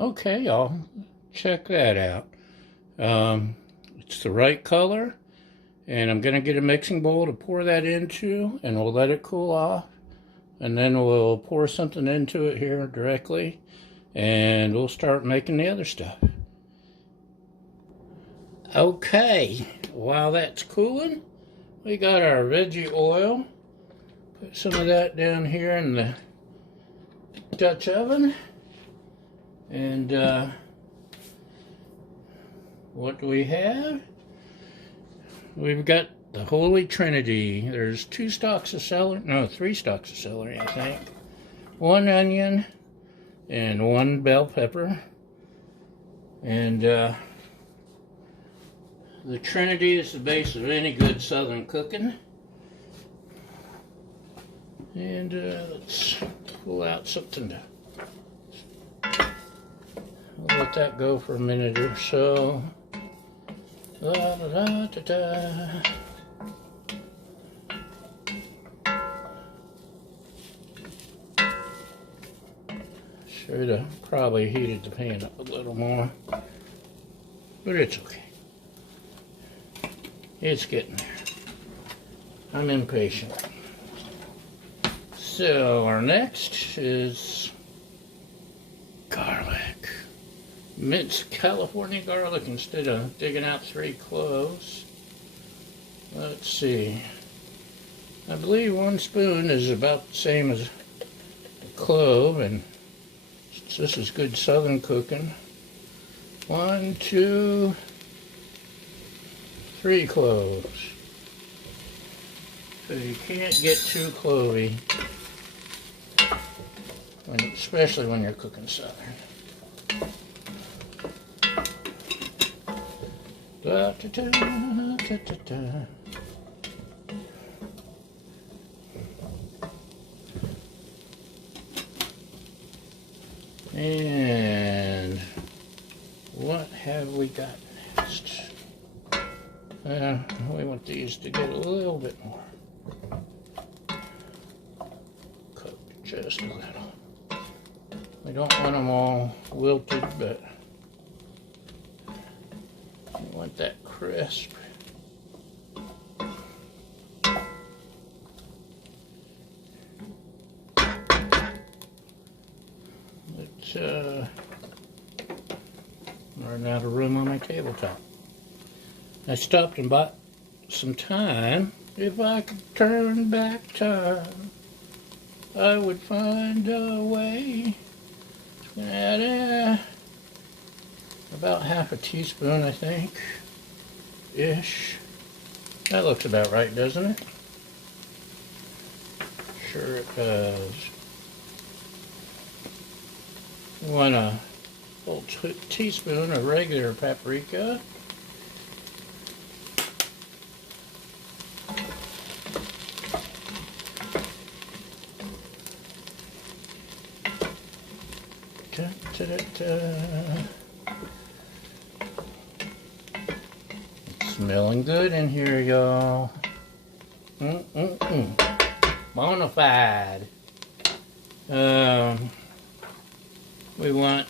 Okay, y'all, check that out. It's the right color, and I'm going to get a mixing bowl to pour that into, and we'll let it cool off, and then we'll pour something into it here directly, and we'll start making the other stuff. Okay, while that's cooling, we got our veggie oil. Put some of that down here in the Dutch oven. And what do we have? We've got the Holy Trinity. There's 2 stalks of celery, no, 3 stalks of celery, I think. 1 onion and 1 bell pepper. And the Trinity is the base of any good Southern cooking. And let's pull out something to... I'll let that go for a minute or so. La, da, da, da, da. Should have probably heated the pan up a little more, but it's okay. It's getting there. I'm impatient. So our next is garlic. Minced California garlic instead of digging out 3 cloves. Let's see. I believe 1 spoon is about the same as a clove, and this is good Southern cooking. 1, 2, 3 cloves. So you can't get too clovey, especially when you're cooking Southern. Da, da, da, da, da, da. And what have we got next? We want these to get a little bit more cooked, just a little. We don't want them all wilted, but we want that crisp. Let's run out of room on my tabletop. I stopped and bought some time. If I could turn back time, I would find a way. Add about half a teaspoon, I think, ish. That looks about right, doesn't it? Sure it does. Want a whole teaspoon of regular paprika. Da, da, da, da. Smelling good in here, y'all. Bonafide. We want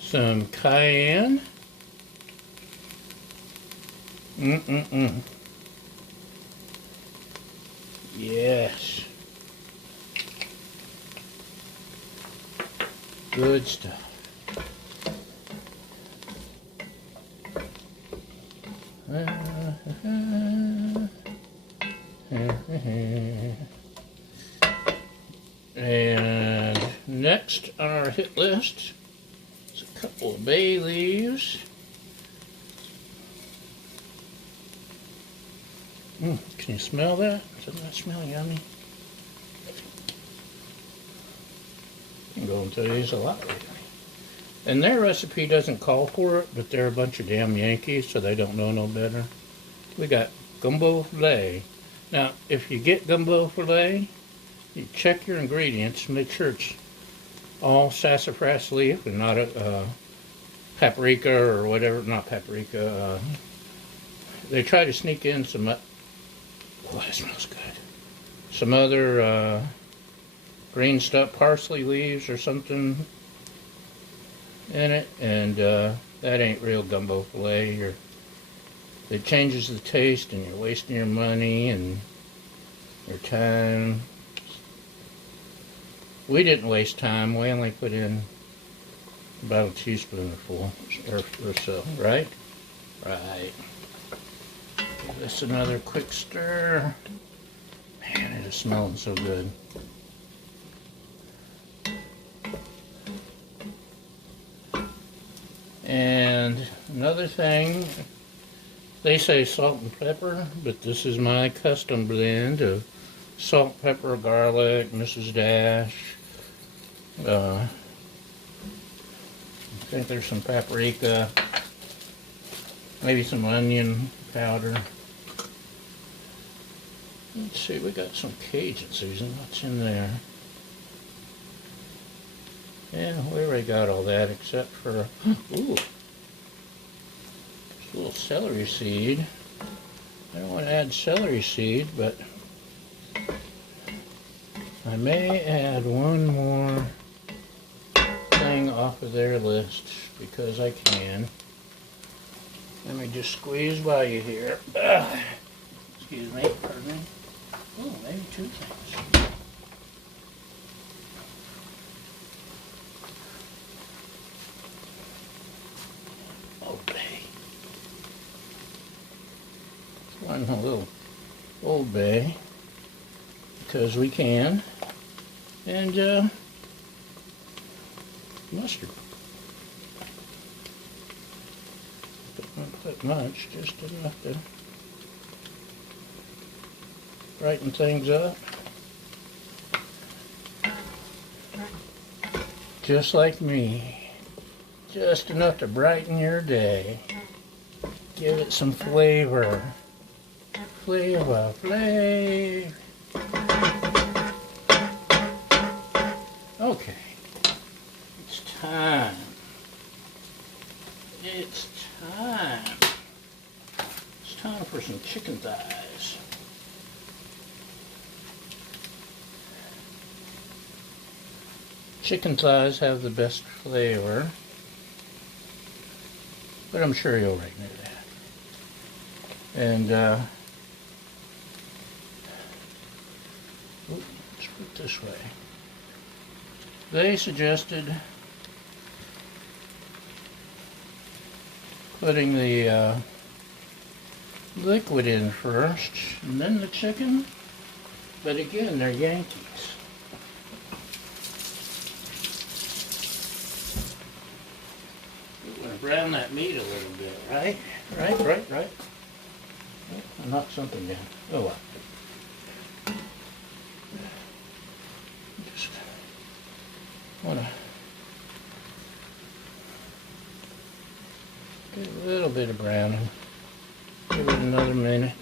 some cayenne. Yes. Good stuff. And next on our hit list is a couple of bay leaves. Can you smell that? Doesn't that smell yummy? I'm going through these a lot lately. And their recipe doesn't call for it, but they're a bunch of damn Yankees, so they don't know no better. We got gumbo filet. Now, if you get gumbo filet, you check your ingredients, make sure it's all sassafras leaf and not a paprika or whatever, not paprika. They try to sneak in some, oh, that smells good. Some other green stuff, parsley leaves or something. in it, and that ain't real gumbo filet. It changes the taste, and you're wasting your money and your time. We didn't waste time. We only put in about a teaspoonful or so, right? Right. Give this another quick stir. Man, it is smelling so good. And another thing, they say salt and pepper, but this is my custom blend of salt, pepper, garlic, Mrs. Dash. I think there's some paprika, maybe some onion powder. Let's see, we got some Cajun seasoning. What's in there? Yeah, we already got all that except for, ooh, just a little celery seed. I don't want to add celery seed, but I may add one more thing off of their list because I can. Let me just squeeze by you here. Excuse me, pardon me. Oh, maybe two things. One little Old Bay, because we can, and mustard. Don't put much, just enough to brighten things up. Just like me, just enough to brighten your day. Give it some flavor. Flavor. Okay, it's time. It's time. It's time for some chicken thighs. Chicken thighs have the best flavor, but I'm sure you already knew that. And let's put it this way. They suggested putting the liquid in first and then the chicken, but again, they're Yankees. We're going to brown that meat a little bit, right? Right. Oh, I knocked something down. Oh well. Just want to get a little bit of browning. Give it another minute.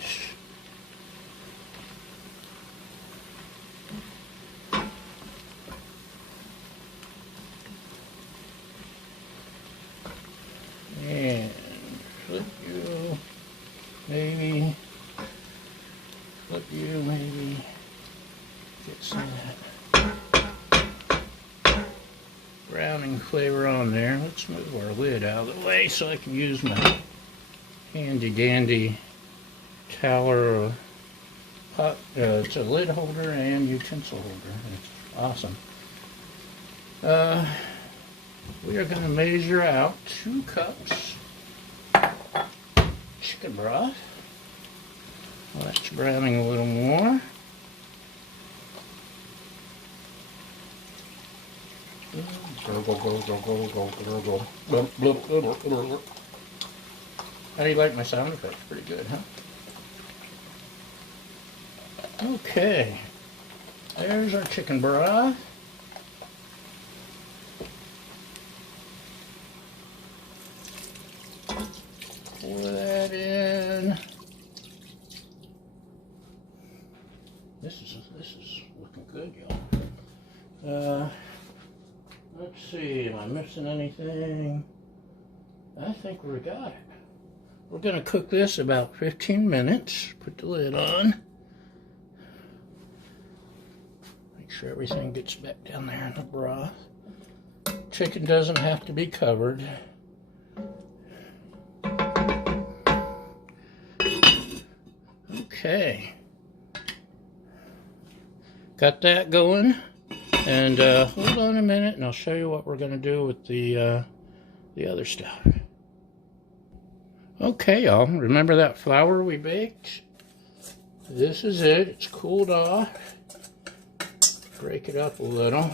And flip you, maybe. Flip you, maybe. Get some of that browning flavor on there. Let's move our lid out of the way so I can use my handy dandy Tower pot. It's a lid holder and utensil holder. It's awesome. We are going to measure out 2 cups chicken broth. Well, that's browning a little more. How do you like my sound effects? Pretty good, huh? Okay, there's our chicken broth. Pour that in. This is looking good, y'all. Let's see, am I missing anything? I think we got it. We're going to cook this about 15 minutes. Put the lid on. Make sure everything gets back down there in the broth. Chicken doesn't have to be covered. Okay. Got that going. And hold on a minute and I'll show you what we're going to do with the other stuff. Okay, y'all. Remember that flour we baked? This is it. It's cooled off. Break it up a little.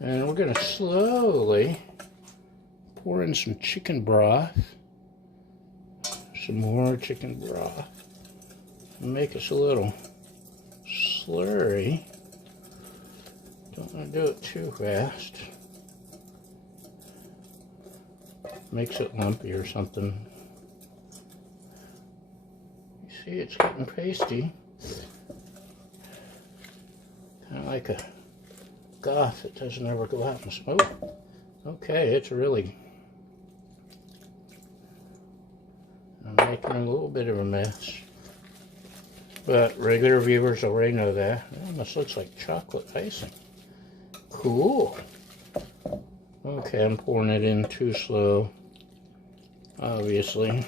And we're going to slowly pour in some chicken broth. Some more chicken broth. And make us a little slurry. Don't want to do it too fast. Makes it lumpy or something. You see, it's getting pasty. Kind of like a goth that doesn't ever go out and smoke. Okay, it's really... I'm making a little bit of a mess. But regular viewers already know that. It almost looks like chocolate icing. Cool. Okay, I'm pouring it in too slow. Obviously.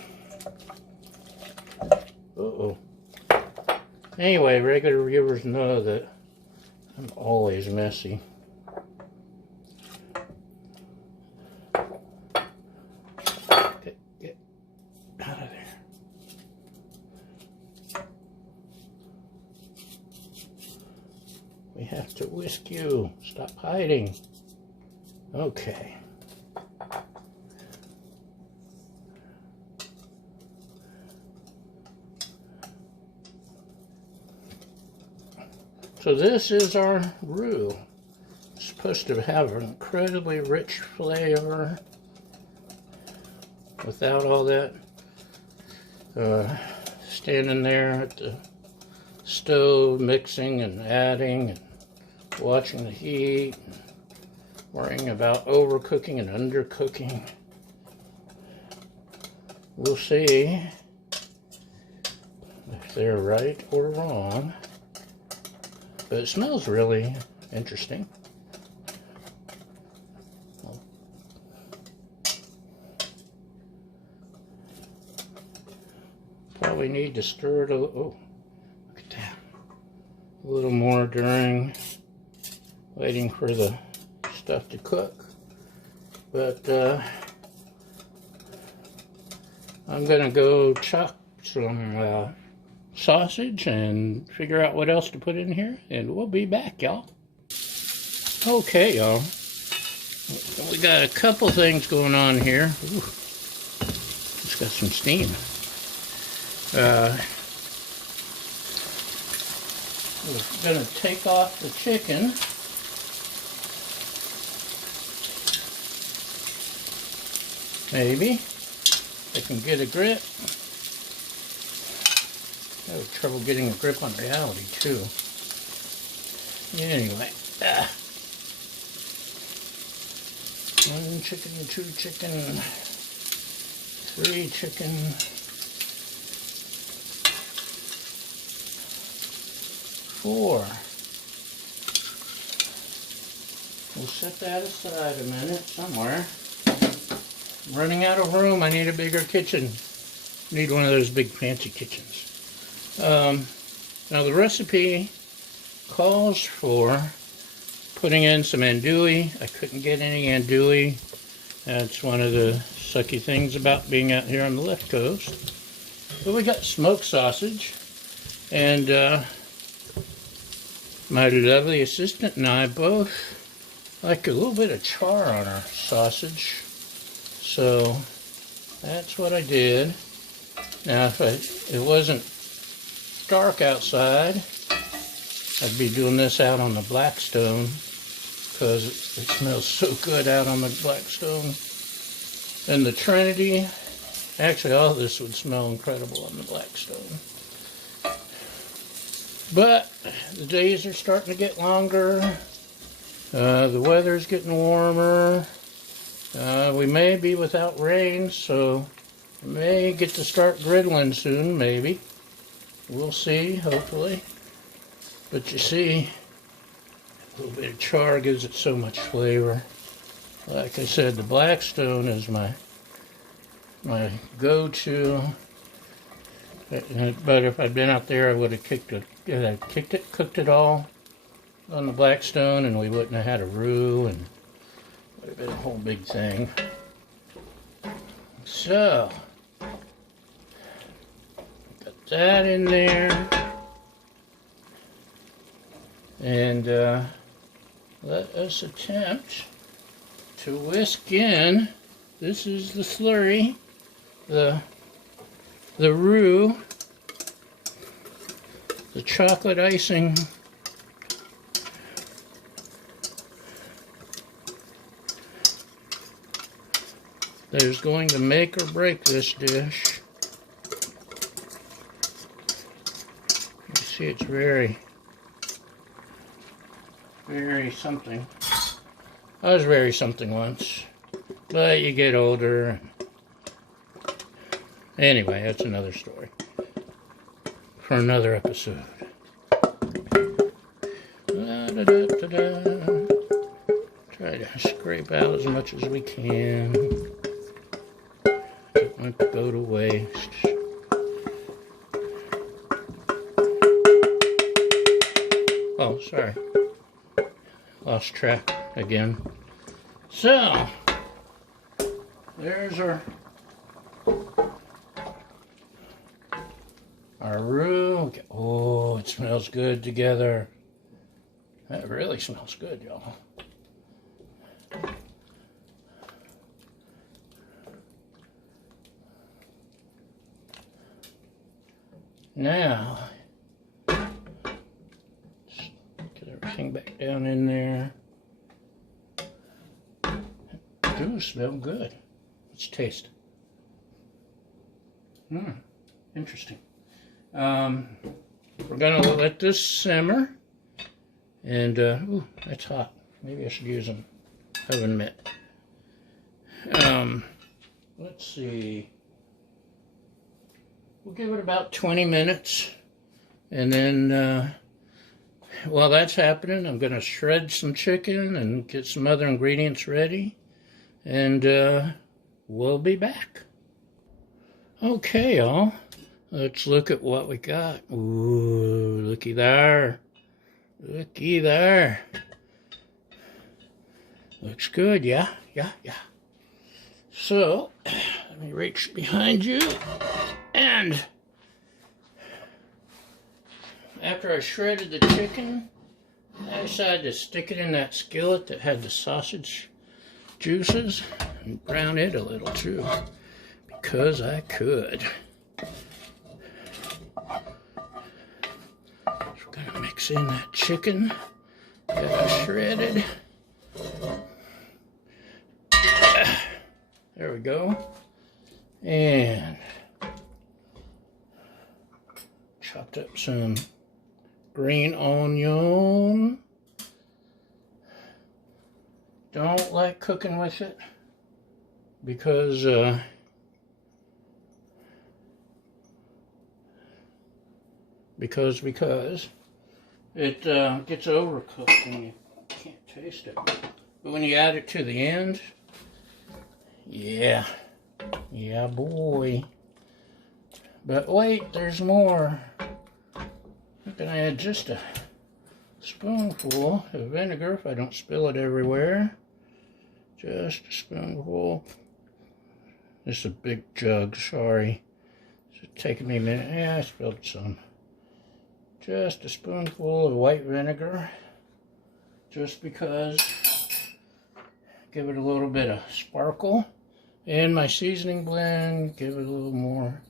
Uh-oh. Anyway, regular viewers know that I'm always messy. Get out of there. We have to whisk you. Stop hiding. Okay. So this is our roux. It's supposed to have an incredibly rich flavor without all that standing there at the stove mixing and adding and watching the heat and worrying about overcooking and undercooking. We'll see if they're right or wrong. But it smells really interesting. Probably need to stir it a little. Oh, look at that. A little more during waiting for the stuff to cook. But I'm gonna go chop some sausage and figure out what else to put in here, and we'll be back, y'all. Okay, y'all. We got a couple things going on here. Ooh, it's got some steam. We're gonna take off the chicken. Maybe I can get a grip. I have trouble getting a grip on reality too. Anyway, one chicken, two chicken, three chicken, four. We'll set that aside a minute somewhere. I'm running out of room. I need a bigger kitchen. Need one of those big fancy kitchens. Now the recipe calls for putting in some andouille. I couldn't get any andouille. That's one of the sucky things about being out here on the left coast. But we got smoked sausage, and my lovely assistant and I both like a little bit of char on our sausage. So that's what I did. Now if it wasn't dark outside, I'd be doing this out on the Blackstone because it smells so good out on the Blackstone. And the Trinity, actually all of this would smell incredible on the Blackstone. But the days are starting to get longer. The weather's getting warmer. We may be without rain, so May get to start griddling soon, maybe. We'll see, hopefully. But you see, a little bit of char gives it so much flavor. Like I said, the Blackstone is my go-to. But if I'd been out there, I would have cooked it all on the Blackstone, and we wouldn't have had a roux, and it would have been a whole big thing. So, got that in there, and let us attempt to whisk in. This is the slurry, the roux, the chocolate icing. That is going to make or break this dish. You see, it's very, very something. I was very something once, but you get older. Anyway, that's another story for another episode. Try to scrape out as much as we can. Don't want to go to waste. Oh, sorry. Lost track again. So, there's our roux. Oh, it smells good together. That really smells good, y'all. Now, just get everything back down in there. It does smell good. Let's taste. Interesting. We're gonna let this simmer, and ooh, that's hot. Maybe I should use an oven mitt. Let's see. We'll give it about 20 minutes, and then while that's happening, I'm gonna shred some chicken and get some other ingredients ready, and we'll be back. Okay, y'all. Let's look at what we got. Ooh, looky there. Looky there. Looks good, yeah? Yeah. So, let me reach behind you. And after I shredded the chicken, I decided to stick it in that skillet that had the sausage juices and brown it a little too, because I could. Gonna mix in that chicken that I shredded. There we go. And chopped up some green onion. Don't like cooking with it because it gets overcooked and you can't taste it. But when you add it to the end, yeah boy. But wait, there's more. I'm gonna add just a spoonful of vinegar if I don't spill it everywhere. Just a spoonful. This is a big jug, sorry. It's taking me a minute. Yeah, I spilled some. Just a spoonful of white vinegar, just because. Give it a little bit of sparkle. And my seasoning blend, give it a little more.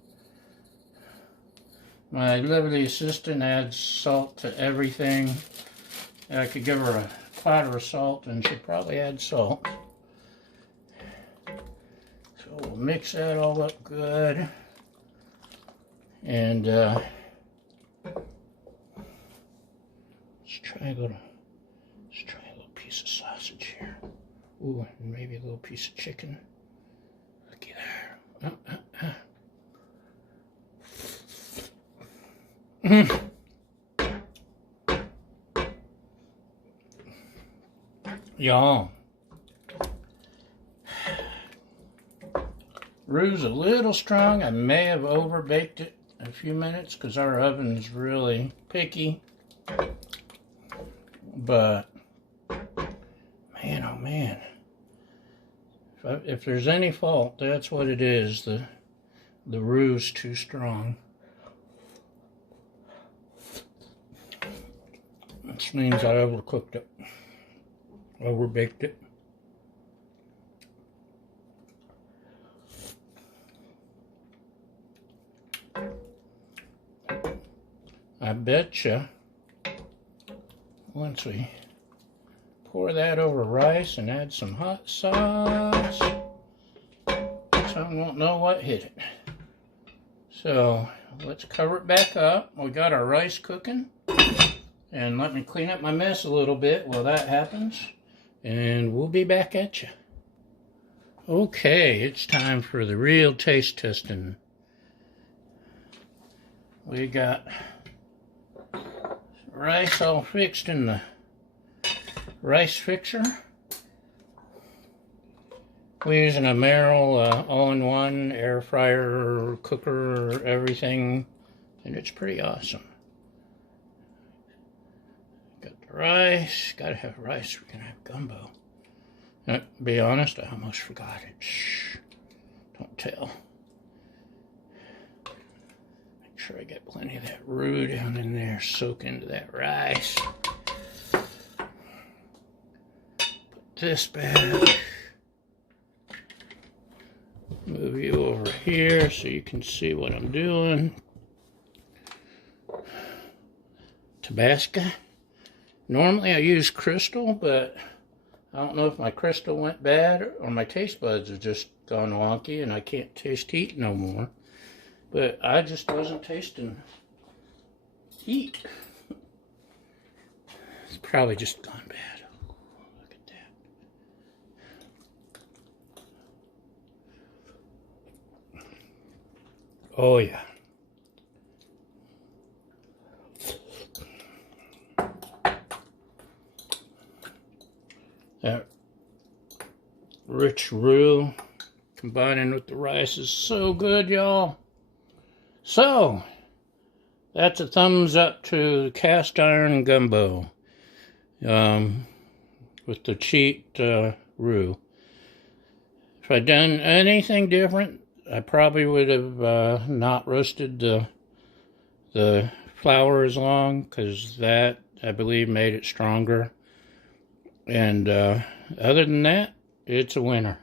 My lovely assistant adds salt to everything. I could give her a platter of salt and she'd probably add salt. So we'll mix that all up good. And let's try a little piece of sausage here. Ooh, and maybe a little piece of chicken. Looky there. Y'all, roux a little strong. I may have over baked it a few minutes because our oven's really picky. But man, oh man, if there's any fault, that's what it is. The roux is too strong. Which means I overcooked it. Overbaked it. I betcha once we pour that over rice and add some hot sauce, someone won't know what hit it. So let's cover it back up. We got our rice cooking. And let me clean up my mess a little bit while that happens. And we'll be back at you. Okay, it's time for the real taste testing. We got rice all fixed in the rice fixer. We're using a Merrill all-in-one air fryer, cooker, everything. And it's pretty awesome. Rice, gotta have rice. We're gonna have gumbo. And to be honest, I almost forgot it. Shh, don't tell. Make sure I get plenty of that roux down in there, soak into that rice. Put this back. Move you over here so you can see what I'm doing. Tabasco. Normally I use crystal, but I don't know if my crystal went bad or my taste buds have just gone wonky and I can't taste heat no more. But I just wasn't tasting heat. It's probably just gone bad. Look at that. Oh yeah. That rich roux combining with the rice is so good, y'all. So, that's a thumbs up to the cast iron gumbo with the cheat roux. If I'd done anything different, I probably would have not roasted the flour as long, because that, I believe, made it stronger. And other than that, it's a winner.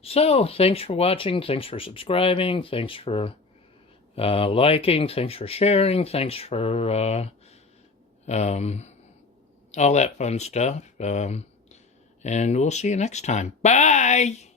So, thanks for watching. Thanks for subscribing. Thanks for liking. Thanks for sharing. Thanks for all that fun stuff. And we'll see you next time. Bye!